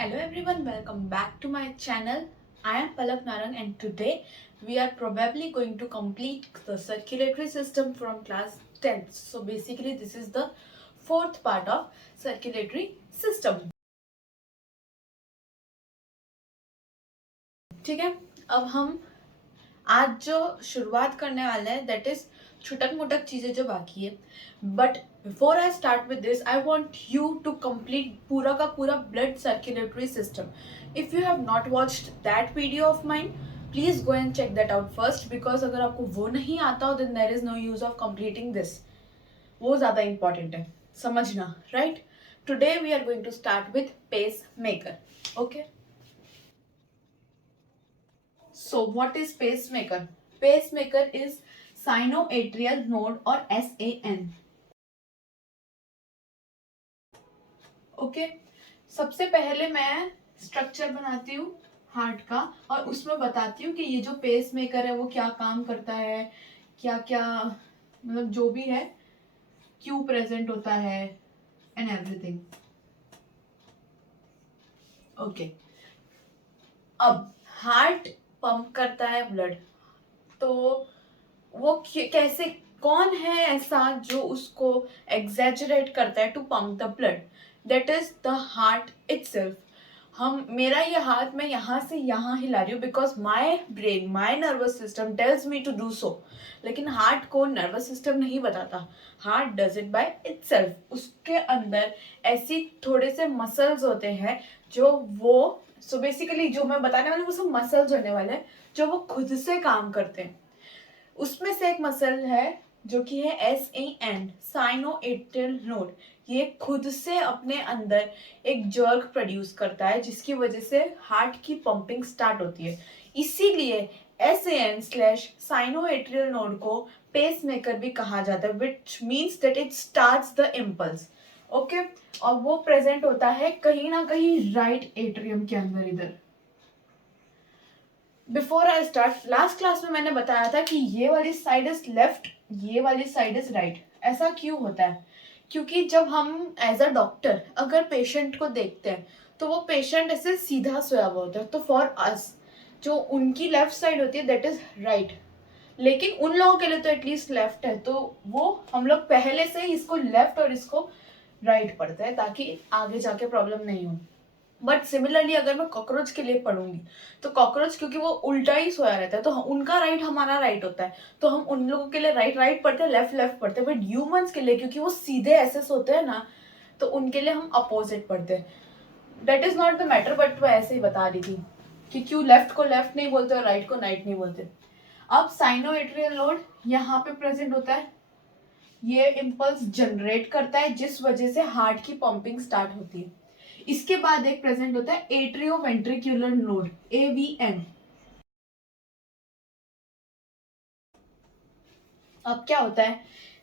Hello everyone, welcome back to my channel. I am Palak Narang and today we are probably going to complete the circulatory system from class 10th. So basically this is the fourth part of circulatory system. ठीक है, अब हम आज जो शुरुआत करने वाले हैं दैट इज छुटक मुटक चीजें जो बाकी है. But before I start with this I want you to complete पूरा का पूरा blood circulatory system. If you have not watched that video of mine please go and check that out first, because अगर आपको वो नहीं आता हो then there is no use of completing this. वो ज्यादा इंपॉर्टेंट है, समझना, right? Today we are going to start with pacemaker. Okay, so what is pacemaker? Pacemaker is sinoatrial node or SAN. Okay, सबसे पहले मैं structure बनाती हूँ heart का और उसमें बताती हूँ कि ये जो पेस मेकर है वो क्या काम करता है, क्या क्या मतलब जो भी है, क्यों प्रेजेंट होता है एंड एवरीथिंग. ओके, अब हार्ट पंप करता है ब्लड, तो वो कैसे, कौन है ऐसा जो उसको एग्जैजरेट करता है to pump the blood? That is the heart itself. हम मेरा ये हाथ मैं यहाँ से यहाँ हिला रही हूँ because my brain, my nervous system tells me to do so. लेकिन हार्ट को नर्वस सिस्टम नहीं बताता, heart does it by itself. उसके अंदर ऐसी थोड़े से मसल्स होते हैं जो वो सो बेसिकली जो मैं बताने वाली हूँ वो सब मसल्स होने वाले हैं जो वो खुद से काम करते हैं. उसमें से एक मसल है जो कि है SAN, साइनोएट्रियल नोड. ये खुद से अपने अंदर एक जर्क प्रोड्यूस करता है जिसकी वजह से हार्ट की पंपिंग स्टार्ट होती है. इसीलिए SAN स्लैश साइनोएट्रियल नोड को पेस मेकर भी कहा जाता है, which means that it starts the impulse. Okay, और वो प्रेजेंट होता है कहीं ना कहीं राइट एट्रियम के अंदर इधर. Before I start, last class में मैंने बताया था कि ये वाली साइड इज लेफ्ट, ये वाली साइड इज राइट. ऐसा क्यों होता है? क्योंकि जब हम एज अ डॉक्टर अगर पेशेंट को देखते हैं तो वो पेशेंट ऐसे सीधा सोया हुआ होता है, तो फॉर अस जो उनकी लेफ्ट साइड होती है दैट इज राइट, लेकिन उन लोगों के लिए तो एटलीस्ट लेफ्ट है, तो वो हम लोग पहले से ही इसको लेफ्ट और इसको राइट पढ़ते हैं ताकि आगे जाके प्रॉब्लम नहीं हो. बट सिमिलरली अगर मैं कॉकरोच के लिए पढ़ूंगी तो कॉकरोच क्योंकि वो उल्टा ही सोया रहता है तो उनका राइट हमारा राइट होता है, तो हम उन लोगों के लिए राइट राइट पढ़ते हैं, लेफ्ट लेफ्ट पढ़ते हैं. बट ह्यूमंस के लिए क्योंकि वो सीधे ऐसे सोते हैं ना, तो उनके लिए हम अपोजिट पढ़ते हैं. That is not the matter, but वो ऐसे ही बता रही थी कि क्यों लेफ्ट को लेफ्ट नहीं बोलते और राइट को राइट नहीं बोलते. अब साइनोएट्रियल नोड यहाँ पे प्रेजेंट होता है, ये इम्पल्स जनरेट करता है जिस वजह से हार्ट की पंपिंग स्टार्ट होती है. इसके बाद एक प्रेजेंट होता है एट्रियो वेंट्रिक्यूलर नोड, AVN. अब क्या होता है,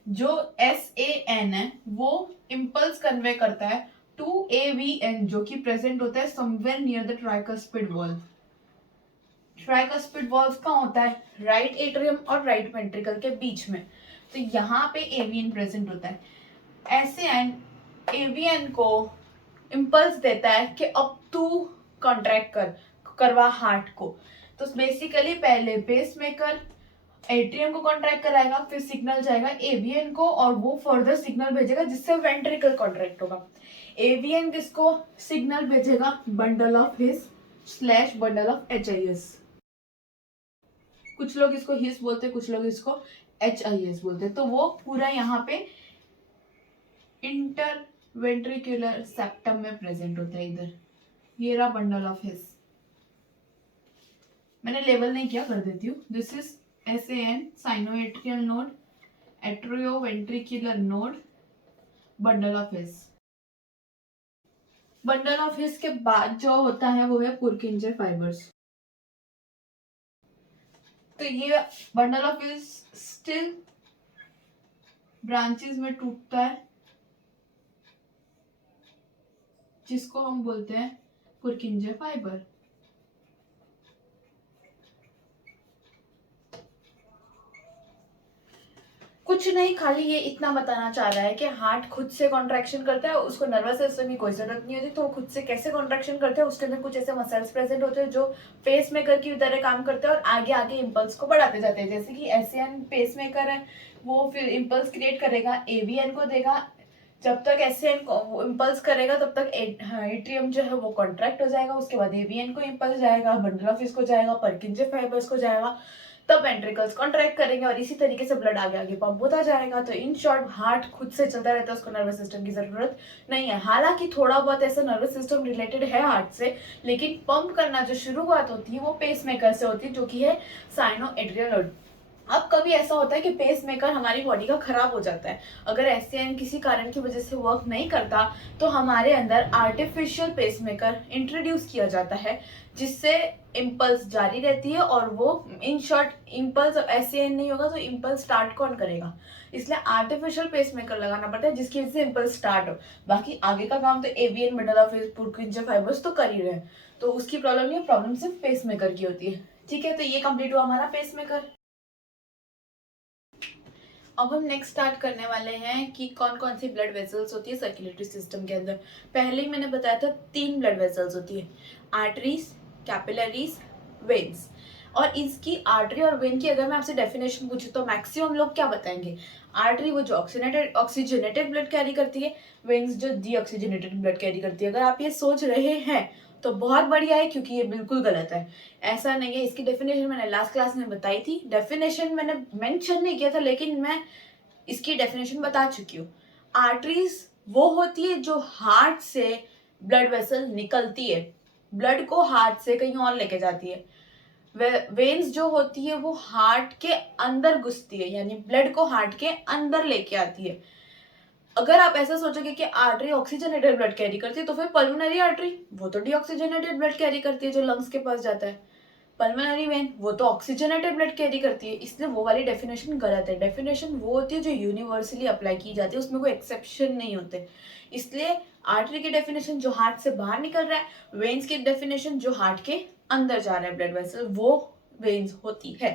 जो SAN है वो इम्पल्स कन्वे करता है टू AVN जो कि प्रेजेंट होता है somewhere near the tricuspid valve. Tricuspid valve कहाँ होता है? राइट एट्रियम और राइट वेंट्रिकल के बीच में. तो यहाँ पे AVN प्रेजेंट होता है. SAN AVN को इम्पल्स देता है कि अब तू कॉन्ट्रैक्ट करवा हार्ट को. तो बेसिकली पहले पेस मेकर एट्रियम को कॉन्ट्रैक्ट कराएगा, फिर सिग्नल जाएगा AVN को और वो फर्दर सिग्नल भेजेगा जिससे वेंट्रिकल कॉन्ट्रैक्ट होगा. AVN किसको सिग्नल भेजेगा? Bundle of his slash bundle of HIS. कुछ लोग इसको हिस बोलते हैं, कुछ लोग इसको HIS बोलते हैं. तो वो पूरा यहाँ पे इंटर वेंट्रिकुलर सेप्टम में प्रेजेंट होता है. इधर ये रहा बंडल ऑफ हिस. मैंने लेबल नहीं किया, कर देती हूँ. This is SAN sinoatrial node, atrio ventricular node, bundle of his. Bundle of his के बाद जो होता है वो है पुरकिंजर फाइबर्स. तो ये bundle of his still branches में टूटता है जिसको हम बोलते हैं पुरकिंजर फाइबर. कुछ नहीं, खाली ये इतना बताना चाह रहा है कि हार्ट खुद से कॉन्ट्रैक्शन करता है, उसको नर्वस सिस्टम की कोई जरूरत नहीं होती, तो वो खुद से कैसे कॉन्ट्रैक्शन करता है, उसके अंदर कुछ ऐसे मसल्स प्रेजेंट होते हैं जो पेस मेकर की तरह काम करते हैं और आगे आगे इम्पल्स को बढ़ाते जाते हैं। जैसे कि एसएन पेस मेकर है, वो फिर इम्पल्स क्रिएट करेगा, एवीएन को देगा, जब तक एसएन को इम्पल्स करेगा तब तक एट्रियम जो है वो कॉन्ट्रैक्ट हो जाएगा, उसके बाद एवीएन को इम्पल्स जाएगा, बंडल ऑफ को जाएगा, पर्किंजे फाइबर्स को जाएगा, तब वेंट्रिकल्स कॉन्ट्रैक्ट करेंगे और इसी तरीके से ब्लड आगे आगे पंप होता जाएगा। तो इन शॉर्ट हार्ट खुद से चलता रहता है, उसको नर्वस सिस्टम की जरूरत नहीं है। हालांकि थोड़ा बहुत ऐसा नर्वस सिस्टम रिलेटेड है हार्ट से, लेकिन पंप करना जो शुरुआत होती है वो पेस मेकर से होती है, जो कि है साइनो एट्रियल नोड। अब कभी ऐसा होता है कि पेस मेकर हमारी बॉडी का खराब हो जाता है, अगर एसएन किसी कारण की वजह से वर्क नहीं करता तो हमारे अंदर आर्टिफिशियल पेस मेकर इंट्रोड्यूस किया जाता है, जिससे इम्पल्स जारी रहती है और वो इन शॉर्ट इम्पल्स एसएन नहीं होगा तो इम्पल्स स्टार्ट कौन करेगा, इसलिए आर्टिफिशियल पेस मेकर लगाना पड़ता है जिसकी वजह से इम्पल्स स्टार्ट हो। बाकी आगे का काम तो एवीएन बंडल ऑफ पुरकिंजे फाइबर्स तो कर ही रहे हैं, तो उसकी प्रॉब्लम नहीं है, प्रॉब्लम सिर्फ पेस मेकर की होती है। ठीक है, तो ये कंप्लीट हुआ हमारा पेस मेकर। अब हम नेक्स्ट स्टार्ट करने वाले हैं कि कौन कौन सी ब्लड वेसल्स होती है सर्कुलेटरी सिस्टम के अंदर। पहले ही मैंने बताया था 3 ब्लड वेसल्स होती है, आर्टरीज, कैपिलरीज, वेन्स। और इसकी आर्टरी और वेन की अगर मैं आपसे डेफिनेशन पूछूं तो मैक्सिमम लोग क्या बताएंगे, आर्टरी वो जो ऑक्सीजनेटेड ब्लड कैरी करती है, वेन्स जो डीऑक्सीजनेटेड ब्लड कैरी करती है। अगर आप ये सोच रहे हैं तो बहुत बढ़िया है, क्योंकि ये बिल्कुल गलत है, ऐसा नहीं है। इसकी डेफिनेशन मैंने लास्ट क्लास में बताई थी, डेफिनेशन मैंने मेंशन नहीं किया था लेकिन मैं इसकी डेफिनेशन बता चुकी हूँ। आर्टरीज वो होती है जो हार्ट से ब्लड वेसल निकलती है, ब्लड को हार्ट से कहीं और लेके जाती है। वेन्स जो होती है वो हार्ट के अंदर घुसती है, यानी ब्लड को हार्ट के अंदर लेके आती है। अगर आप ऐसा सोचोगे कि आर्टरी ऑक्सीजनेटेड ब्लड कैरी करती है तो फिर पल्मोनरी आर्टरी वो तो डीऑक्सीजनेटेड ब्लड कैरी करती है जो लंग्स के पास जाता है। पल्मोनरी वेन वो तो ऑक्सीजनेटेड ब्लड कैरी करती है, इसलिए वो वाली डेफिनेशन गलत है। डेफिनेशन वो होती है जो यूनिवर्सली अप्लाई की जाती है, उसमें कोई एक्सेप्शन नहीं होते। इसलिए आर्टरी की डेफिनेशन जो हार्ट से बाहर निकल रहा है, वेन्स की डेफिनेशन जो हार्ट के अंदर जा रहा है ब्लड वेसल, वो वेन्स होती है।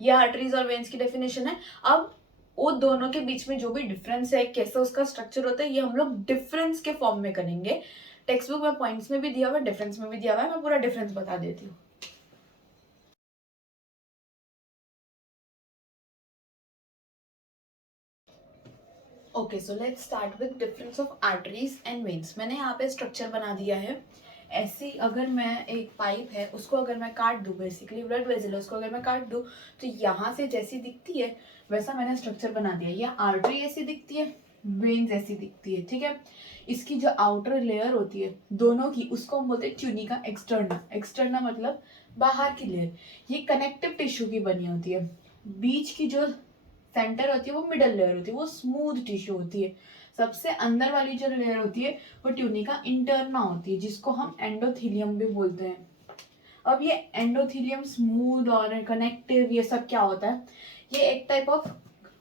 ये आर्टरीज और वेन्स की डेफिनेशन है। अब वो दोनों के बीच में जो भी डिफरेंस है, कैसे उसका स्ट्रक्चर होता है, ये हम लोग डिफरेंस के फॉर्म में करेंगे। टेक्स्ट बुक में पॉइंट्स में भी दिया हुआ है, डिफरेंस में भी दिया हुआ है, मैं पूरा डिफरेंस बता देती हूँ। Okay, so let's start with difference of arteries and veins. मैंने यहाँ पे स्ट्रक्चर बना दिया है ऐसी। अगर मैं एक पाइप है उसको अगर मैं काट दूं, बेसिकली ब्लड वेसल है उसको अगर मैं काट दूं, तो यहाँ से जैसी दिखती है वैसा मैंने स्ट्रक्चर बना दिया। ये आर्टरी ऐसी दिखती है, वेन्स ऐसी दिखती है, ठीक है। इसकी जो आउटर लेयर होती है दोनों की, उसको हम बोलते हैं ट्यूनिका एक्सटर्ना। एक्सटर्ना मतलब बाहर की लेयर। ये कनेक्टिव टिश्यू की बनी होती है। बीच की जो सेंटर होती है वो मिडल लेयर होती है, वो स्मूथ टिश्यू होती है। सबसे अंदर वाली जो लेयर होती है वो ट्यूनिका इंटरना होती है, जिसको हम एंडोथीलियम भी बोलते हैं। अब ये एंडोथीलियम स्मूथ और कनेक्टिव ये सब क्या होता है, ये एक type of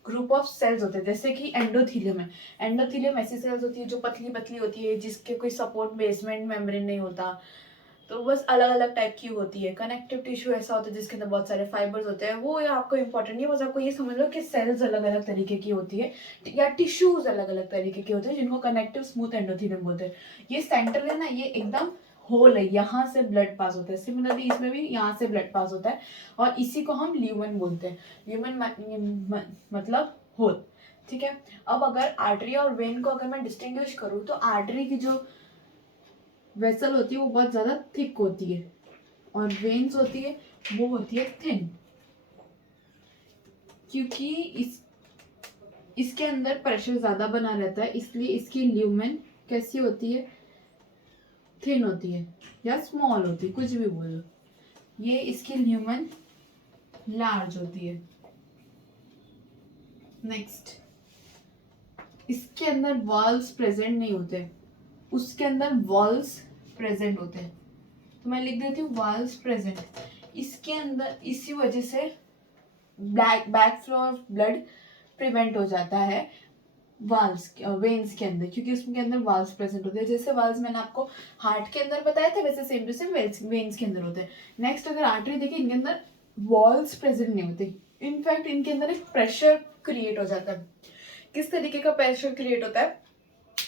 group of cells होते हैं। जैसे कि एंडोथीलियम है, एंडोथीलियम ऐसी सेल्स होती है जो पतली पतली होती है, जिसके कोई सपोर्ट बेसमेंट मेम्ब्रेन नहीं होता, तो बस अलग अलग टाइप की होती है। कनेक्टिव टिश्यू ऐसा होता है जिसके अंदर बहुत सारे फाइबर्स होते हैं, वो आपको इंपॉर्टेंट नहीं है, बस आपको ये समझ लो कि सेल्स अलग अलग तरीके की होती है या टिश्यूज अलग अलग तरीके के होते हैं, जिनको कनेक्टिव स्मूथ एंडोथेलियम बोलते हैं। ये सेंटर है ना, ये एकदम होल है, यहाँ से ब्लड पास होता है। सिमिलरली इसमें भी यहाँ से ब्लड पास होता है और इसी को हम ल्यूमेन बोलते हैं। ल्यूमेन मतलब होल, ठीक है। अब अगर आर्टरी और वेन को अगर मैं डिस्टिंग्विश करूँ तो आर्टरी की जो वेसल होती है वो बहुत ज्यादा थिक होती है और वेन्स होती है वो होती है थिन, क्योंकि इसके अंदर प्रेशर ज्यादा बना रहता है, इसलिए इसकी ल्यूमेन कैसी होती है, थिन होती है या स्मॉल होती है, कुछ भी बोलो। ये इसकी ल्यूमेन लार्ज होती है। नेक्स्ट, इसके अंदर वॉल्स प्रेजेंट नहीं होते, उसके अंदर वॉल्स प्रेजेंट होते हैं, तो मैं लिख देती हूँ वॉल्स प्रेजेंट। इसके अंदर इसी वजह से back flow of blood prevent हो जाता है वाल्स वेन्स के अंदर, क्योंकि उसके अंदर वाल्स प्रेजेंट होते हैं। जैसे वाल्स मैंने आपको हार्ट के अंदर बताया था, वैसे सेम टू सेम वेन्स के अंदर होते हैं। नेक्स्ट, अगर आर्टरी देखिए, इनके अंदर वॉल्स प्रेजेंट नहीं होते, इनफैक्ट इनके अंदर एक प्रेशर क्रिएट हो जाता है। किस तरीके का प्रेशर क्रिएट होता है,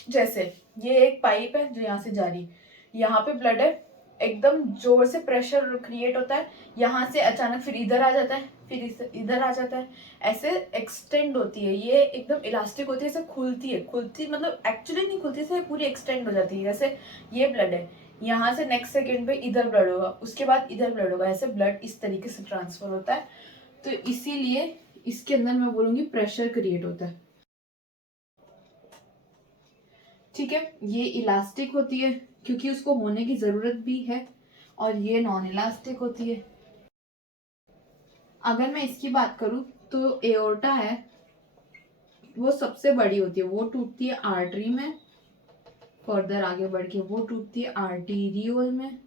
जैसे ये एक पाइप है जो यहाँ से जा रही, यहाँ पे ब्लड है, एकदम जोर से प्रेशर क्रिएट होता है, यहाँ से अचानक फिर इधर आ जाता है, फिर इधर आ जाता है, ऐसे एक्सटेंड होती है। ये एकदम इलास्टिक होती है, ऐसे खुलती है, खुलती मतलब एक्चुअली नहीं खुलती, ऐसे पूरी एक्सटेंड हो जाती है। जैसे ये ब्लड है, यहाँ से नेक्स्ट सेकेंड पे इधर ब्लड होगा, उसके बाद इधर ब्लड होगा, ऐसे ब्लड इस तरीके से ट्रांसफर होता है। तो इसीलिए इसके अंदर मैं बोलूँगी प्रेशर क्रिएट होता है। ठीक है, ये इलास्टिक होती है क्योंकि उसको होने की जरूरत भी है, और ये नॉन इलास्टिक होती है। अगर मैं इसकी बात करूं तो एओर्टा है वो सबसे बड़ी होती है, वो टूटती है आर्टरी में, फर्दर आगे बढ़ के वो टूटती है आर्टीरियोल में,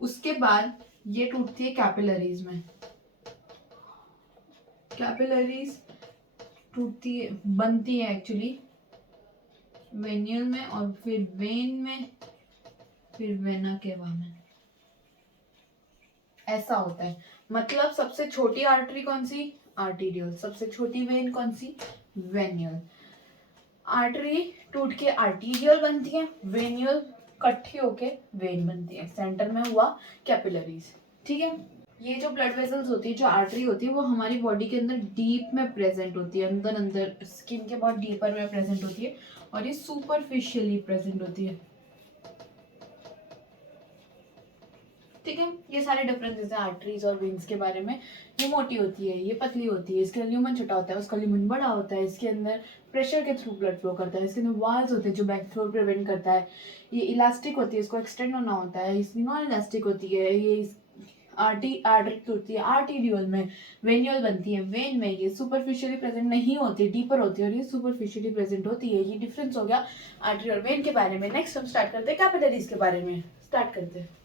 उसके बाद ये टूटती है कैपिलरीज में, कैपिलरीज टूटती है, बनती है एक्चुअली वेनियल में, और फिर वेन में, फिर वेना केवा में, ऐसा होता है। मतलब सबसे छोटी आर्टरी कौन सी, आर्टीरियल, सबसे छोटी वेन कौन सी, वेनियल। आर्टरी टूट के आर्टीरियल बनती है, वेनियल इकट्ठी होके वेन बनती है, सेंटर में हुआ कैपिलरीज। ठीक है, ये जो ब्लड वेसल्स होती है, जो आर्टरी होती है, वो हमारी बॉडी के अंदर डीप में प्रेजेंट होती है, अंदर अंदर स्किन के बहुत डीपर में प्रेजेंट होती है, और ये सुपरफिशियली प्रेजेंट होती है। ठीक है, ये सारे डिफरेंसेस हैं आर्टरीज और वेन्स के बारे में। ये मोटी होती है, ये पतली होती है, इसका ल्यूमन छोटा होता है, उसका ल्यूमन बड़ा होता है, इसके अंदर प्रेशर के थ्रू ब्लड फ्लो करता है, इसके अंदर वाल्स होते हैं जो बैक फ्लो प्रिवेंट करता है, ये इलास्टिक होती है, इसको एक्सटेंड होना होता है, इसकी नॉन इलास्टिक होती है, ये आर्टरी होती है आर्टीरियल में, वेन्यूल बनती है वेन में, ये सुपरफिशियली प्रेजेंट नहीं होती, डीपर होती है, और ये सुपरफिशियली प्रेजेंट होती है। ये डिफरेंस हो गया आर्टरी और वेन के बारे में। नेक्स्ट हम स्टार्ट करते हैं कैपिलरीज के बारे में, स्टार्ट करते हैं।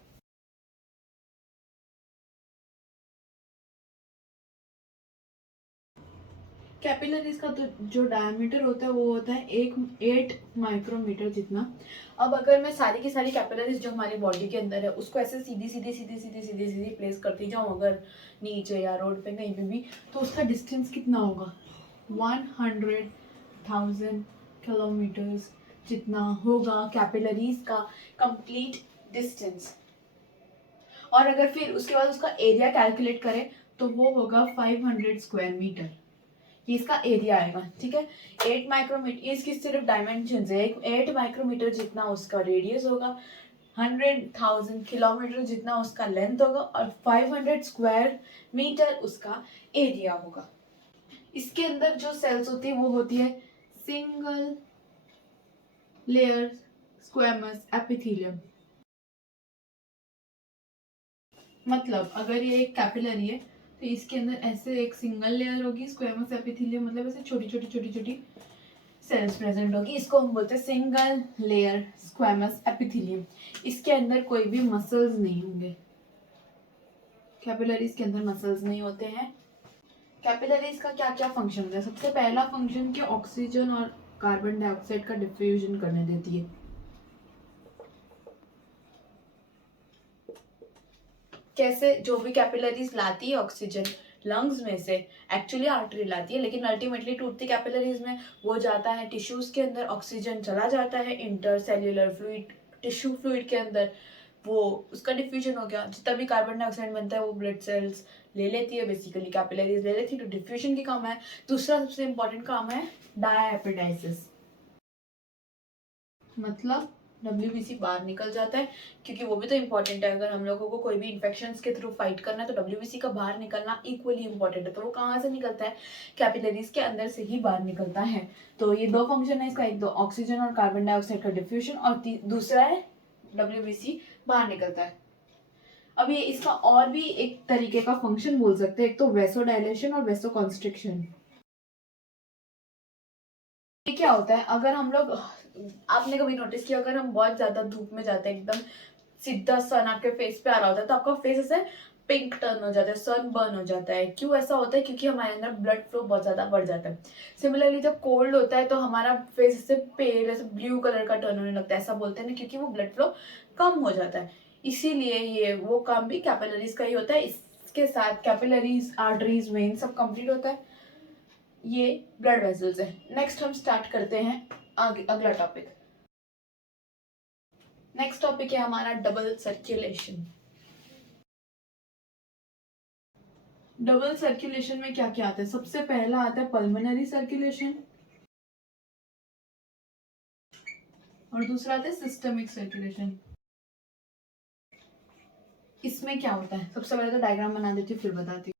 कैपिलरीज का तो जो डायमीटर होता है वो होता है 8 माइक्रोमीटर जितना। अब अगर मैं सारी की सारी कैपिलरीज जो हमारी बॉडी के अंदर है उसको ऐसे सीधी सीधी सीधी सीधी सीधी सीधी प्लेस करती जाऊँ अगर नीचे या रोड पे कहीं पे भी, तो उसका डिस्टेंस कितना होगा, 100,000 किलोमीटर्स जितना होगा कैपिलरीज का कंप्लीट डिस्टेंस। और अगर फिर उसके बाद उसका एरिया कैलकुलेट करें तो वो होगा 500 स्क्वायर मीटर, ये इसका एरिया आएगा। ठीक है, 8 माइक्रोमीटर इसकी सिर्फ डायमेंशन है, 8 माइक्रोमीटर जितना उसका रेडियस होगा, 100,000 किलोमीटर जितना उसका लेंथ होगा, और 500 स्क्वायर मीटर उसका एरिया होगा। इसके अंदर जो सेल्स होती है वो होती है सिंगल लेयर स्क्वेमस एपिथेलियम। मतलब अगर ये एक कैपिलरी है तो इसके अंदर ऐसे एक सिंगल लेयर होगी स्क्वेमस एपिथेलियम, मतलब ऐसे छोटी छोटी छोटी छोटी सेल्स प्रेजेंट होगी, इसको हम बोलते हैं सिंगल लेयर स्क्वेमस एपिथेलियम। इसके अंदर कोई भी मसल्स नहीं होंगे, कैपिलरीज के अंदर मसल्स नहीं होते हैं। कैपिलरीज का क्या क्या फंक्शन होता है, सबसे पहला फंक्शन कि ऑक्सीजन और कार्बन डाइऑक्साइड का डिफ्यूजन करने देती है। कैसे, जो भी कैपिलरीज लाती है ऑक्सीजन लंग्स में से, एक्चुअली आर्टरी लाती है, लेकिन अल्टीमेटली टूटती कैपिलरीज में वो जाता है टिश्यूज के अंदर, ऑक्सीजन चला जाता है इंटरसेल्यूलर फ्लूइड, टिश्यू फ्लूइड के अंदर, वो उसका डिफ्यूजन हो गया, जितना भी कार्बन डाइऑक्साइड बनता है वो ब्लड सेल्स ले लेती है, बेसिकली कैपिलरीज ले लेती है, तो डिफ्यूजन की काम है। दूसरा सबसे इंपॉर्टेंट काम है डायएपिडाइसिस, मतलब WBC बाहर निकल जाता है, क्योंकि वो भी तो इम्पोर्टेंट है। अगर हम लोगों को कोई भी इन्फेक्शंस के थ्रू फाइट करना है तो WBC का बाहर निकलना इक्वली इम्पोर्टेंट है। तो वो कहाँ से निकलता है, कैपिलरीज के अंदर से ही बाहर निकलता है। तो ये दो फंक्शन है इसका, एक तो ऑक्सीजन और कार्बन डाइऑक्साइड का डिफ्यूजन, और दूसरा है WBC बाहर निकलता है। अब ये इसका और भी एक तरीके का फंक्शन बोल सकते हैं, एक तो वेसोडाइलेशन और वेसोकॉन्स्ट्रिक्शन। ये क्या होता है, अगर हम लोग, आपने कभी नोटिस किया अगर हम बहुत ज्यादा धूप में जाते हैं, एकदम सीधा सन आपके फेस पे आ रहा होता है तो आपका फेस ऐसे पिंक टर्न हो जाता है, सन बर्न हो जाता है। क्यों ऐसा होता है, क्योंकि हमारे अंदर ब्लड फ्लो बहुत ज्यादा बढ़ जाता है। सिमिलरली जब कोल्ड होता है तो हमारा फेस ऐसे पेल ऐसे ब्लू कलर का टर्न होने लगता है, ऐसा बोलते हैं ना, क्योंकि वो ब्लड फ्लो कम हो जाता है। इसीलिए ये वो काम भी कैपिलरीज का ही होता है। इसके साथ कैपिलरीज, आर्टरीज, वेन सब कंप्लीट होता है। ये ब्लड वेसल्स है। नेक्स्ट हम स्टार्ट करते हैं आगे अगला टॉपिक। नेक्स्ट टॉपिक है हमारा डबल सर्कुलेशन। डबल सर्कुलेशन में क्या क्या आता है? सबसे पहला आता है पल्मोनरी सर्कुलेशन और दूसरा आता है सिस्टमिक सर्कुलेशन। इसमें क्या होता है? सबसे पहले तो डायग्राम बना देती हूँ फिर बताती हूँ।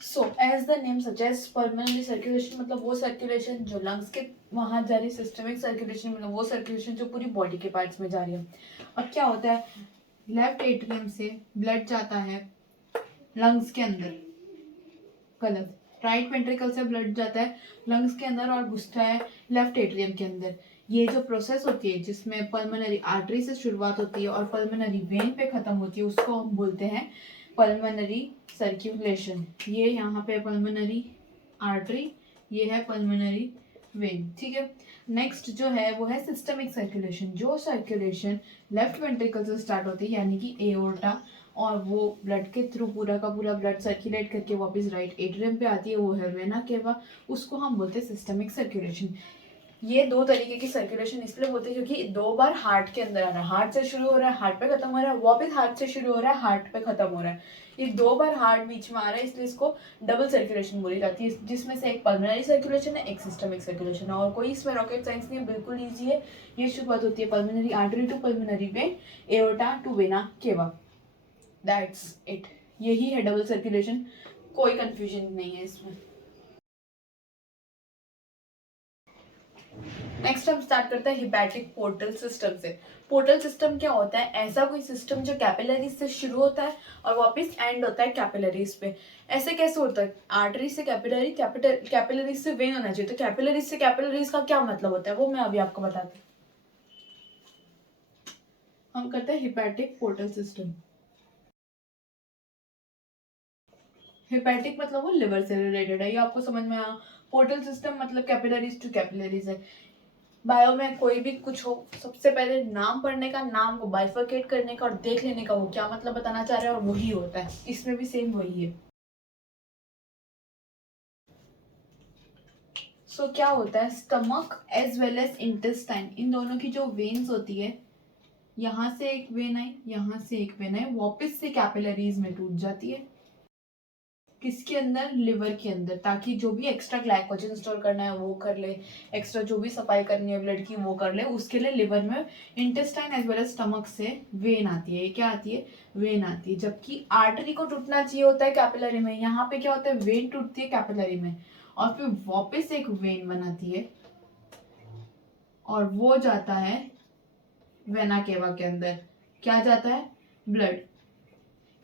So as the name suggest, pulmonary circulation मतलब वो सर्कुलेशन जो लंग्स के वहां जा रही है। सिस्टमिक सर्कुलेशन मतलब वो सर्कुलेशन जो पूरी बॉडी के पार्ट्स में जा रही है। और क्या होता है? लेफ्ट एट्रियम से ब्लड जाता है लंग्स के अंदर, गलत, राइट वेंट्रिकल से ब्लड जाता है लंग्स के अंदर और घुसता है लेफ्ट एट्रियम के अंदर। ये जो प्रोसेस होती है जिसमें पल्मोनरी आर्टरी से शुरुआत होती है और पल्मोनरी वेन पे खत्म होती है, उसको हम बोलते हैं पल्मोनरी सर्कुलेशन। ये यहाँ पे पल्मोनरी आर्टरी, ये है पल्मोनरी वेन, ठीक है। नेक्स्ट जो है वो है सिस्टमिक सर्कुलेशन। जो सर्कुलेशन लेफ्ट वेंट्रिकल से स्टार्ट होती है यानी कि एओर्टा, और वो ब्लड के थ्रू पूरा का पूरा ब्लड सर्कुलेट करके वापस राइट एट्रियम पे आती है, वो है वेना केवा। उसको हम बोलते हैं सिस्टमिक सर्कुलेशन। ये दो तरीके की सर्कुलेशन इसलिए बोलते हैं क्योंकि दो बार हार्ट के अंदर आ रहा है, हार्ट से शुरू हो रहा है, हार्ट पे खत्म हो रहा है, वापस हार्ट से शुरू हो रहा है, हार्ट पे खत्म हो रहा है। ये दो बार हार्ट बीच में आ रहा है, इसलिए इसको डबल सर्कुलेशन बोली जाती है, जिसमें से एक पल्मोनरी सर्कुलेशन है, एक सिस्टमिक सर्कुलेशन है। और कोई इसमें रॉकेट साइंस नहीं है, बिल्कुल ईजी है। ये शुरुआत होती है pulmonary artery to pulmonary vein, aorta to vena cava. That's it. यही है डबल सर्कुलेशन, कोई कंफ्यूजन नहीं है इसमें। नेक्स्ट हम स्टार्ट करते हैं हिपैटिक पोर्टल सिस्टम से। पोर्टल सिस्टम क्या होता है? ऐसा कोई सिस्टम जो कैपिलरीज से शुरू होता है और वापस एंड होता है कैपिलरीज पे। ऐसे कैसे होता है? आर्टरी से कैपिलरी, कैपिलरीज से वेन होना चाहिए। तो कैपिलरीज से कैपिलरीज का क्या मतलब होता है वो मैं अभी आपको बताती हूँ। हम करते हैं हिपैटिक पोर्टल सिस्टम। हिपैटिक मतलब वो लिवर से रिलेटेड है, ये आपको समझ में आया। पोर्टल सिस्टम मतलब कैपिलरीज टू कैपिलरीज है। बायो में कोई भी कुछ हो, सबसे पहले नाम पढ़ने का, नाम को बाइफरकेट करने का और देख लेने का वो क्या मतलब बताना चाह रहे हैं, और वही होता है। इसमें भी सेम वही है। सो क्या होता है? Stomach as well as intestine, इन दोनों की जो वेन्स होती है, यहाँ से एक वेन आई, यहाँ से एक वेन आई, वापस से कैपिलरीज में टूट जाती है। किसके अंदर? लिवर के अंदर, ताकि जो भी एक्स्ट्रा ग्लाइकोजन स्टोर करना है वो कर ले, एक्स्ट्रा जो भी सफाई करनी है ब्लड की वो कर ले। उसके लिए लिवर में intestine as well as stomach से वेन आती है। क्या आती है? वेन आती है। जबकि आर्टरी को टूटना चाहिए होता है कैपिलरी में, यहाँ पे क्या होता है? वेन टूटती है कैपिलरी में और फिर वापस एक वेन बनाती है और वो जाता है वेना केवा के अंदर। क्या जाता है? ब्लड।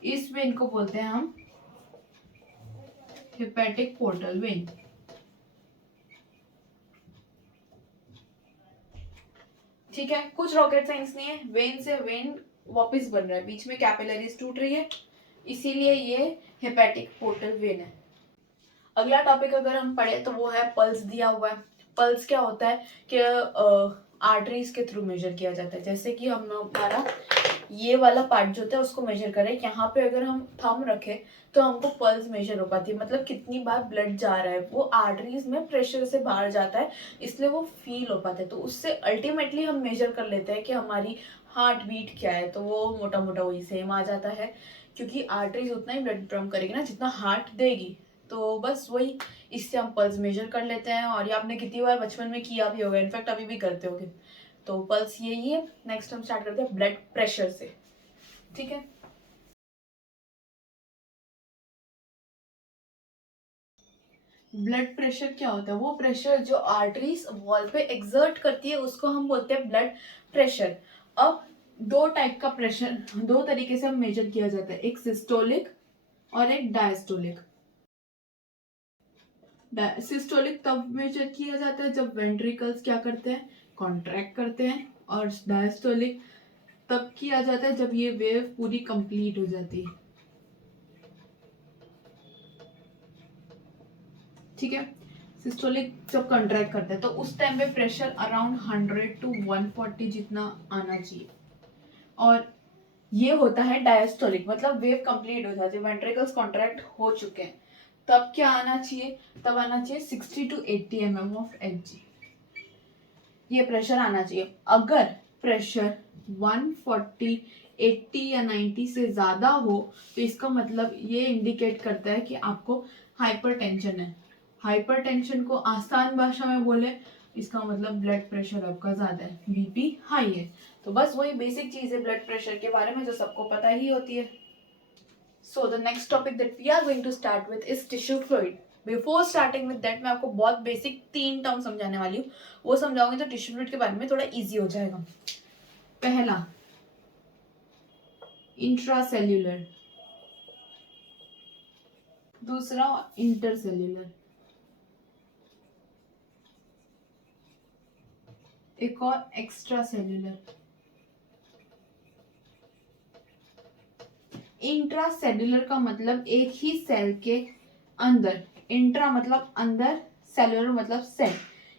इस वेन को बोलते हैं हम हिपैटिक पोर्टल वेन। ठीक है, कुछ रॉकेट साइंस नहीं है। वेन से वेन वापस बन रहा है, बीच में कैपिलरीज टूट रही है, इसीलिए ये हेपेटिक पोर्टल वेन है। अगला टॉपिक अगर हम पढ़े तो वो है पल्स दिया हुआ है। पल्स क्या होता है कि आर्टरीज के थ्रू मेजर किया जाता है। जैसे कि हम हमारा ये वाला पार्ट जो होता है उसको मेजर करें, यहाँ पे अगर हम थंब रखें तो हमको पल्स मेजर हो पाती है, मतलब कितनी बार ब्लड जा रहा है। वो आर्टरीज में प्रेशर से बाहर जाता है, इसलिए वो फील हो पाता है। तो उससे अल्टीमेटली हम मेजर कर लेते हैं कि हमारी हार्ट बीट क्या है, तो वो मोटा मोटा वही सेम आ जाता है, क्योंकि आर्टरीज उतना ही ब्लड पंप करेगी ना जितना हार्ट देगी। तो बस वही, इससे हम पल्स मेजर कर लेते हैं। और ये आपने कितनी बार बचपन में किया भी होगा, इनफैक्ट अभी भी करते होगे। तो पल्स यही है। नेक्स्ट हम स्टार्ट करते हैं ब्लड प्रेशर से, ठीक है। ब्लड प्रेशर क्या होता है? वो प्रेशर जो आर्टरीज वॉल पे एक्सर्ट करती है उसको हम बोलते हैं ब्लड प्रेशर। अब दो टाइप का प्रेशर, दो तरीके से हम मेजर किया जाता है, एक सिस्टोलिक और एक डायस्टोलिक। सिस्टोलिक तब मेजर किया जाता है जब वेंट्रिकल्स क्या करते हैं? कॉन्ट्रैक्ट करते हैं। और डायस्टोलिक तब किया जाता है जब ये वेव पूरी कंप्लीट हो जाती है, ठीक है। सिस्टोलिक जब कंट्रैक्ट करते हैं तो उस टाइम पे प्रेशर अराउंड 100 to 140 जितना आना चाहिए। और ये होता है डायस्टोलिक, मतलब वेव कंप्लीट हो जाती है, वेंट्रिकल्स कॉन्ट्रैक्ट हो चुके हैं। तब क्या आना चाहिए, तब आना चाहिए 60 to 80 mm ऑफ Hg, ये प्रेशर आना चाहिए। अगर प्रेशर 140, 80 या 90 से ज्यादा हो तो इसका मतलब ये इंडिकेट करता है कि आपको हाइपरटेंशन है। हाइपरटेंशन को आसान भाषा में बोले, इसका मतलब ब्लड प्रेशर आपका ज्यादा है, बीपी हाई है। तो बस वही बेसिक चीज है ब्लड प्रेशर के बारे में जो सबको पता ही होती है। So the next topic that we are going to start with is tissue fluid. Before starting with that, मैं आपको बहुत बेसिक 3 टर्म समझाने वाली हूँ, वो समझाऊंगी तो टिश्यू फ्लूइड के बारे में थोड़ा इजी हो जाएगा। पहला इंट्रासेल्यूलर, दूसरा इंटरसेल्यूलर, एक और एक्स्ट्रा सेल्यूलर। इंट्रासेल्यूलर का मतलब एक ही सेल के अंदर, इंट्रा मतलब अंदर, सेल्यूलर मतलब सेल।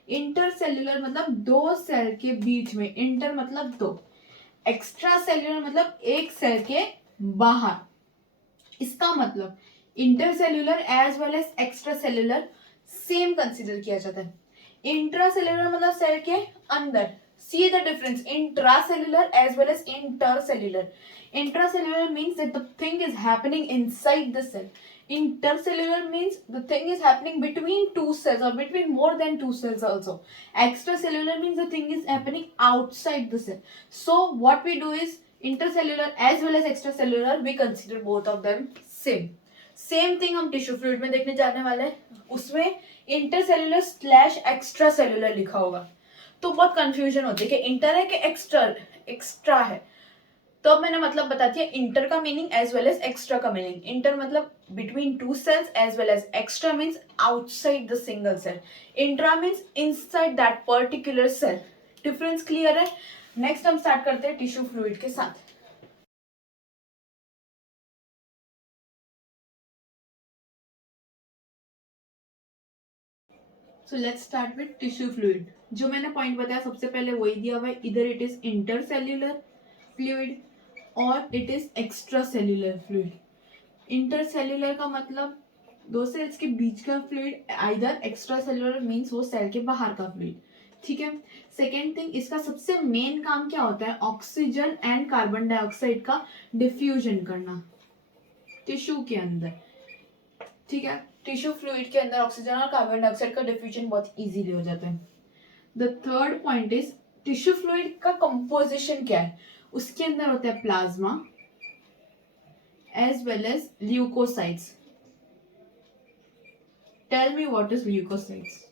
इंटरसेल्यूलर मतलब दो सेल के बीच में, इंटर मतलब दो, एक्स्ट्रा सेल्यूलर मतलब एक सेल के बाहर। इसका मतलब intercellular as well as extra cellular same consider किया जाता है। इंट्रासेल्यूलर मतलब सेल के अंदर, see the difference, intracellular as well as intercellular. Intracellular means that the thing is happening inside the cell. Intercellular means the thing is happening between two cells or between more than two cells also. Extracellular means the thing is happening outside the cell. So what we do is intercellular as well as extracellular, we consider both of them same. Same thing हम tissue fluid में देखने जाने वाले हैं, उसमें intercellular slash extra cellular लिखा होगा तो बहुत कंफ्यूजन होती है कि इंटर है कि एक्स्ट्रा है। तो अब मैंने मतलब बता दिया, इंटर का meaning as well as extra का मीनिंग। इंटर मतलब between two cells as well as extra means outside the single cell, intra means inside that particular cell. Difference clear है? नेक्स्ट हम स्टार्ट करते हैं टिश्यू फ्लूइड के साथ। So let's start with tissue fluid. जो मैंने point बताया सबसे पहले वही दिया हुआ है, इधर इट इज इंटरसेल्यूलर फ्लूइड और it is extra cellular fluid. Intercellular का मतलब दो सेल्स के बीच का fluid, either extra cellular means वो सेल के बाहर का फ्लूइड। ठीक है। सेकेंड थिंग, इसका सबसे मेन काम क्या होता है, ऑक्सीजन एंड कार्बन डाइऑक्साइड का डिफ्यूजन करना टिश्यू के अंदर। ठीक है, टिश्यू फ्लूइड के अंदर ऑक्सीजन और कार्बन डाइऑक्साइड का डिफ्यूजन बहुत इजीली हो जाता है। The third point is tissue fluid का कंपोजिशन क्या है, उसके अंदर होता है plasma as well as leucocytes. Tell me what is leucocytes?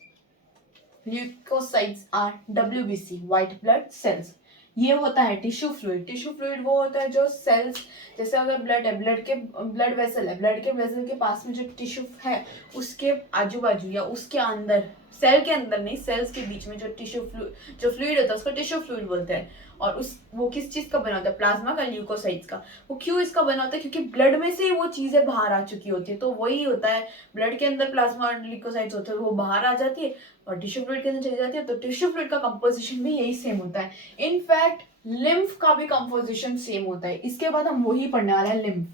Leucocytes are WBC, white blood cells. ये होता है टिश्यू फ्लूइड। टिश्यू फ्लूइड वो होता है जो सेल्स, जैसे अगर ब्लड है, ब्लड वेसल है, ब्लड के वेसल के पास में जो टिश्यू है उसके आजू बाजू या उसके अंदर, सेल के अंदर नहीं, सेल्स के बीच में जो जो फ्लूइड होता है उसको टिश्यू फ्लूइड बोलते हैं। और वो किस चीज का बना होता है, प्लाज्मा का, ल्यूकोसाइट्स का। वो क्यों इसका बना होता है, क्योंकि ब्लड में से वो चीजें बाहर आ चुकी होती है। तो वही होता है, ब्लड के अंदर प्लाज्मा और ल्यूकोसाइट्स होते हैं, वो बाहर आ जाती है और टिश्यू फ्लूइड के अंदर चली जाती है। तो टिश्यू फ्लूइड का कंपोजिशन भी यही सेम होता है। इनफैक्ट लिम्फ का भी कंपोजिशन सेम होता है। इसके बाद हम वही पढ़ने वाले हैं, लिम्फ।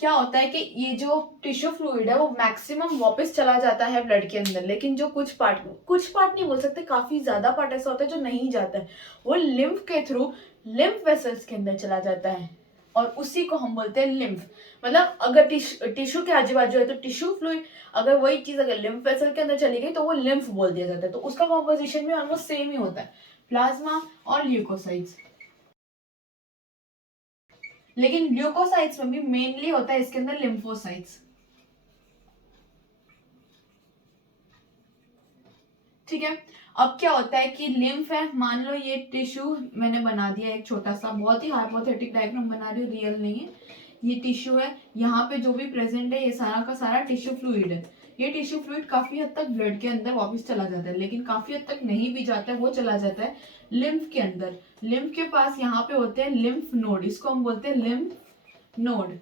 क्या होता है कि ये जो टिश्यू फ्लूइड है वो मैक्सिमम वापस चला जाता है ब्लड के अंदर, लेकिन जो कुछ पार्ट नहीं बोल सकते, काफी ज्यादा पार्ट ऐसा होता है जो नहीं जाता है, वो लिम्फ के थ्रू लिम्फ वेसल्स के अंदर चला जाता है और उसी को हम बोलते हैं लिम्फ। मतलब अगर टिश्यू के आजू बाजू है तो टिश्यू फ्लूइड, अगर वही चीज अगर लिम्फ वेसल के अंदर चली गई तो वो लिम्फ बोल दिया जाता है। तो उसका कॉम्पोजिशन भी ऑलमोस्ट सेम ही होता है, प्लाज्मा और ल्यूकोसाइट्स। लेकिन ल्यूकोसाइट्स में भी मेनली होता है इसके अंदर लिम्फोसाइट्स। ठीक है। अब क्या होता है कि लिम्फ है, मान लो ये टिश्यू मैंने बना दिया एक छोटा सा, बहुत ही हाइपोथेटिक डायग्राम बना रही हूँ, रियल नहीं है। ये टिश्यू है, यहाँ पे जो भी प्रेजेंट है ये सारा का सारा टिश्यू फ्लूइड है। ये टिश्यू फ्लूइड काफी हद तक ब्लड के अंदर वापस चला जाता है, लेकिन काफी हद तक नहीं भी जाता है, वो चला जाता है लिम्फ के अंदर। लिम्फ के पास यहाँ पे होते हैं लिम्फ नोड, इसको हम बोलते हैं लिम्फ नोड।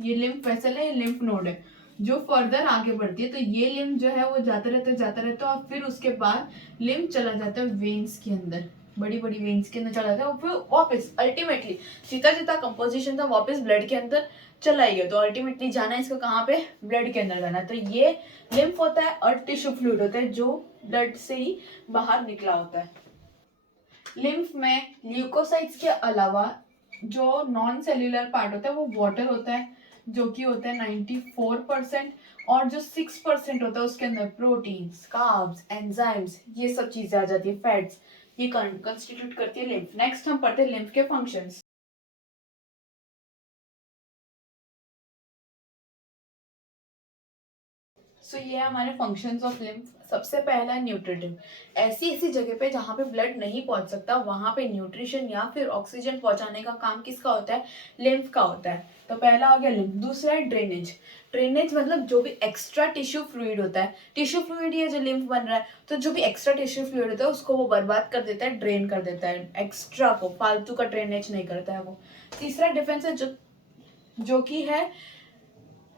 ये लिम्फ वेसल है, ये लिम्फ नोड है। जो फर्दर आगे बढ़ती है, तो ये लिम्फ जो है वो जाता रहता है और फिर उसके बाद लिम्फ चला जाता है वेन्स के अंदर, बड़ी बड़ी वेन्स के अंदर चला जाता है और फिर वापस अल्टीमेटली जितना जितना कंपोजिशन था वापस ब्लड के अंदर चला ही गया। तो अल्टीमेटली जाना है इसको कहाँ पे, ब्लड के अंदर जाना है। तो ये लिम्फ होता है और टिश्यू फ्लूइड होता है जो ब्लड से ही बाहर निकला होता है। लिम्फ में ल्यूकोसाइट्स के अलावा जो नॉन सेल्यूलर पार्ट होता है वो वाटर होता है, जो कि होता है 94%, और जो 6% होता है उसके अंदर प्रोटीन्स, कार्ब्स, एंजाइम्स, ये सब चीजें आ जाती है, फैट्स, ये कंस्टिट्यूट करती है लिम्फ। नेक्स्ट हम पढ़ते हैं लिम्फ के फंक्शंस। सो ये हमारे फंक्शंस ऑफ लिम्फ। सबसे पहला है न्यूट्रिटिव। ऐसी ऐसी जगह पे जहाँ पे ब्लड नहीं पहुंच सकता वहां पे न्यूट्रिशन या फिर ऑक्सीजन पहुंचाने का काम किसका होता है, लिम्फ का होता है। तो पहला हो गया लिम्फ। दूसरा है ड्रेनेज। ड्रेनेज मतलब जो भी एक्स्ट्रा टिश्यू फ्लूइड होता है, टिश्यू फ्लूइड ये जो लिम्फ बन रहा है, तो जो भी एक्स्ट्रा टिश्यू फ्लूइड होता है उसको वो बर्बाद कर देता है, ड्रेन कर देता है, एक्स्ट्रा को, फालतू का ड्रेनेज नहीं करता है वो। तीसरा डिफेंस है जो कि है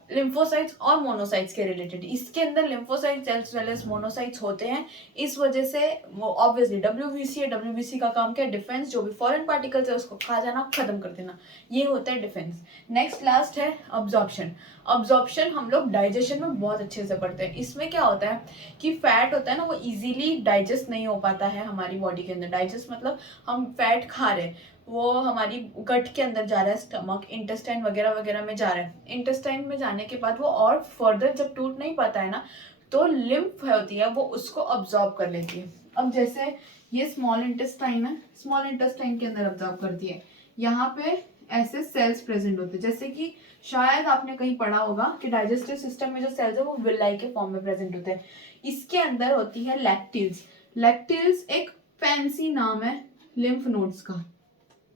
लिम्फोसाइट्स और मोनोसाइट्स के रिलेटेड। इसके अंदर lymphocytes as well as monocytes होते हैं, इस वजह से वो ऑब्वियसली डब्ल्यूबीसी है। डब्ल्यूबीसी का काम क्या है, डिफेंस, जो भी फॉरेन पार्टिकल्स है उसको खा जाना, खत्म कर देना, ये होता है डिफेंस। नेक्स्ट लास्ट है अब्जॉर्प्शन। अब्जॉर्प्शन हम लोग डाइजेशन में बहुत अच्छे से पढ़ते हैं। इसमें क्या होता है कि फैट होता है ना वो इजीली डाइजेस्ट नहीं हो पाता है हमारी बॉडी के अंदर। डाइजेस्ट मतलब हम फैट खा रहे हैं, वो हमारी गट के अंदर जा रहा है, स्टमक, इंटेस्टाइन वगैरह वगैरह में जा रहा है। इंटेस्टाइन में जाने के बाद वो और फर्दर जब टूट नहीं पाता है ना, तो लिम्फ होती है वो उसको अब्जॉर्ब कर लेती है। अब जैसे ये स्मॉल इंटेस्टाइन है, स्मॉल इंटेस्टाइन के अंदर अब्जॉर्ब करती है। यहाँ पे ऐसे सेल्स प्रेजेंट होते हैं, जैसे कि शायद आपने कहीं पढ़ा होगा कि डाइजेस्टिव सिस्टम में जो सेल्स है वो विलाई के फॉर्म में प्रेजेंट होते हैं। इसके अंदर होती है लैक्टिल्स। लैक्टिल्स एक फैंसी नाम है लिम्फ नोड्स का,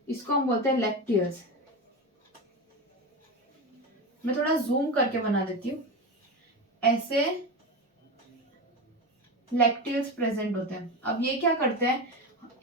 इसको हम बोलते हैं लैक्टियस। मैं थोड़ा जूम करके बना देती हूँ। ऐसे लैक्टियस प्रेजेंट होते हैं। अब ये क्या करते हैं,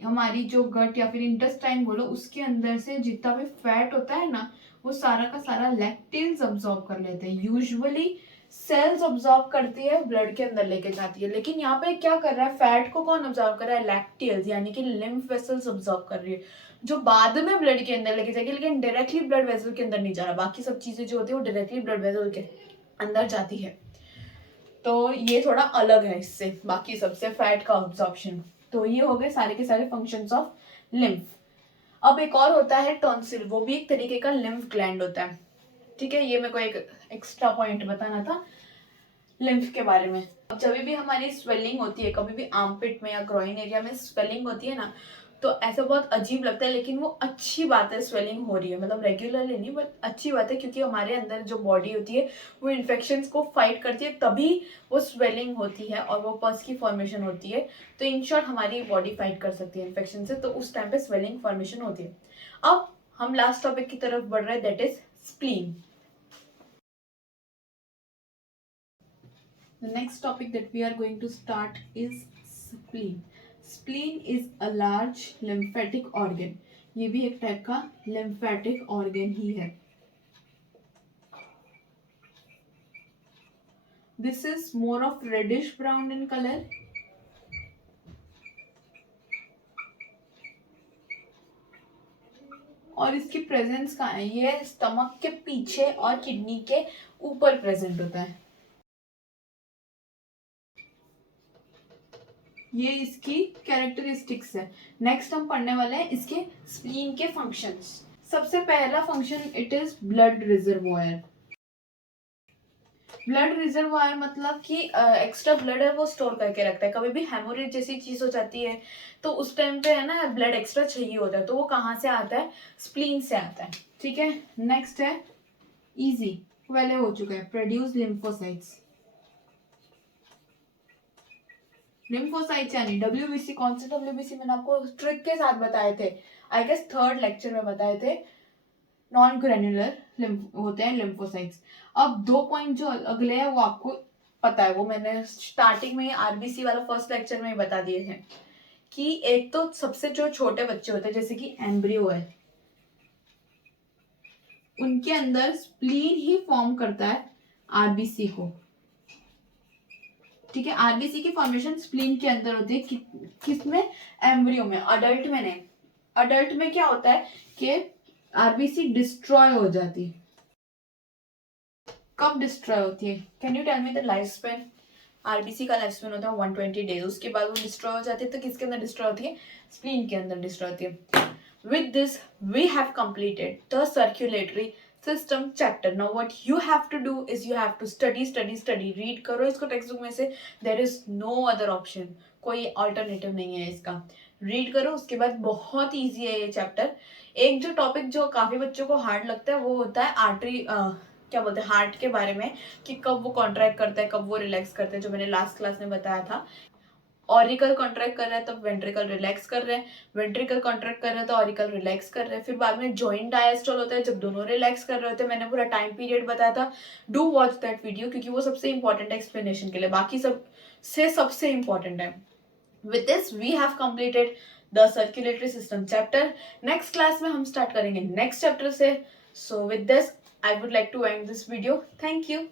हमारी जो गट या फिर इंटेस्टाइन बोलो उसके अंदर से जितना भी फैट होता है ना, वो सारा का सारा लैक्टिल्स अब्सॉर्ब कर लेते हैं। यूजुअली सेल्स अब्सॉर्ब करती है, ब्लड के अंदर लेके जाती है, लेकिन यहाँ पे क्या कर रहा है, फैट को कौन अब्सॉर्ब कर रहा है, लैक्टियल्स, यानी कि लिम्फ वेसल्स अब्सॉर्ब कर रही है, जो बाद में ब्लड के अंदर लेके जाएगी, लेकिन डायरेक्टली ब्लड वेसल के अंदर नहीं जा रहा। बाकी सब चीजें जो होती है वो डायरेक्टली ब्लड वेसल के अंदर जाती है। तो ये थोड़ा अलग है इससे बाकी सबसे, फैट का अब्सॉर्प्शन। तो ये हो गए सारे के सारे फंक्शंस ऑफ लिम्फ। अब एक और होता है टॉन्सिल, वो भी एक तरीके का लिम्फ ग्लैंड होता है। ठीक है, ये मेरे को एक एक्स्ट्रा पॉइंट बताना था लिम्फ के बारे में। अब जब भी हमारी स्वेलिंग होती है, कभी भी आर्मपिट में या ग्रोइन एरिया में स्वेलिंग होती है ना, तो ऐसा बहुत अजीब लगता है, लेकिन वो अच्छी बात है, स्वेलिंग हो रही है, मतलब रेगुलरली नहीं बट अच्छी बात है, क्योंकि हमारे अंदर जो बॉडी होती है वो इन्फेक्शंस को फाइट करती है, तभी वो स्वेलिंग होती है और वो पस की फॉर्मेशन होती है। तो इन शॉर्ट हमारी बॉडी फाइट कर सकती है इन्फेक्शन से, तो उस टाइम पे स्वेलिंग फॉर्मेशन होती है। अब हम लास्ट टॉपिक की तरफ बढ़ रहे हैं, that is spleen. The next topic that we are going to start is spleen. Spleen is a large lymphatic organ. ये भी एक टाइप का lymphatic organ ही है. This is more of reddish brown in color. और इसकी presence कहाँ है, ये स्टमक के पीछे और किडनी के ऊपर प्रेजेंट होता है। ये इसकी कैरेक्टरिस्टिक्स है। नेक्स्ट हम पढ़ने वाले हैं इसके स्प्लीन के फंक्शंस। सबसे पहला function, it is blood reservoir. Blood reservoir मतलब कि एक्स्ट्रा ब्लड है वो स्टोर करके रखता है। कभी भी हेमोरेज जैसी चीज हो जाती है तो उस टाइम पे है ना ब्लड एक्स्ट्रा चाहिए होता है, तो वो कहाँ से आता है, स्प्लीन से आता है। ठीक है, नेक्स्ट है इजी, पहले हो चुका है, प्रोड्यूस लिम्फोसाइट्स। लिम्फोसाइट्स यानी डब्ल्यूबीसी। कौन से डब्ल्यूबीसी, मैंने आपको ट्रिक के साथ बताए थे, आई गेस थर्ड लेक्चर में बताए थे। नॉन ग्रेन्युलर होते हैं लिम्फोसाइट्स। अब दो पॉइंट जो अगले हैं वो आपको पता है, वो मैंने स्टार्टिंग में आरबीसी वाला फर्स्ट लेक्चर में ही बता दिए थे कि एक तो सबसे जो छोटे बच्चे होते हैं जैसे कि एम्ब्रियो है, उनके अंदर स्प्लीन ही फॉर्म करता है आरबीसी को, ठीक है। आरबीसी की फॉर्मेशन स्प्लीन के अंदर होती है, किसमें, एम्ब्रियो में, अडल्ट में नहीं। अडल्ट में क्या होता है कि आरबीसी डिस्ट्रॉय हो जाती है। कब डिस्ट्रॉय होती है, can you tell me the life span? RBC का लाइफ स्पेन होता है 120 डेज, उसके बाद वो डिस्ट्रॉय हो जाती है। तो किसके अंदर डिस्ट्रॉय होती है, स्प्लीन के अंदर डिस्ट्रॉय होती है। With this, we have completed the circulatory system chapter. Now, what you have to do is you have to study. Read करो इसको टेक्स्ट बुक में से. There is no other option. कोई alternative नहीं है इसका. रीड करो, उसके बाद बहुत ईजी है ये चैप्टर. एक जो टॉपिक जो काफी बच्चों को हार्ड लगता है वो होता है आर्टरी, क्या बोलते हैं, हार्ट के बारे में, कि कब वो कॉन्ट्रैक्ट करता है, कब वो रिलैक्स करता है, जो मैंने लास्ट क्लास में बताया था. ऑरिकल कॉन्ट्रैक्ट कर रहा है तब वेंट्रिकल रिलैक्स कर रहे हैं, वेंट्रिकल कॉन्ट्रैक्ट कर रहे हैं तो ऑरिकल रिलैक्स कर रहे हैं. फिर बाद में जॉइंट डायस्टोल होता है जब दोनों रिलैक्स कर रहे होते हैं. मैंने पूरा टाइम पीरियड बताया था. डू वॉच दैट वीडियो, क्योंकि वो सबसे इंपॉर्टेंट है एक्सप्लेनेशन के लिए, बाकी सब से सबसे इंपॉर्टेंट है. With this we have completed the circulatory system chapter. Next class में हम स्टार्ट करेंगे नेक्स्ट चैप्टर से. So with this I would like to end this video. Thank you.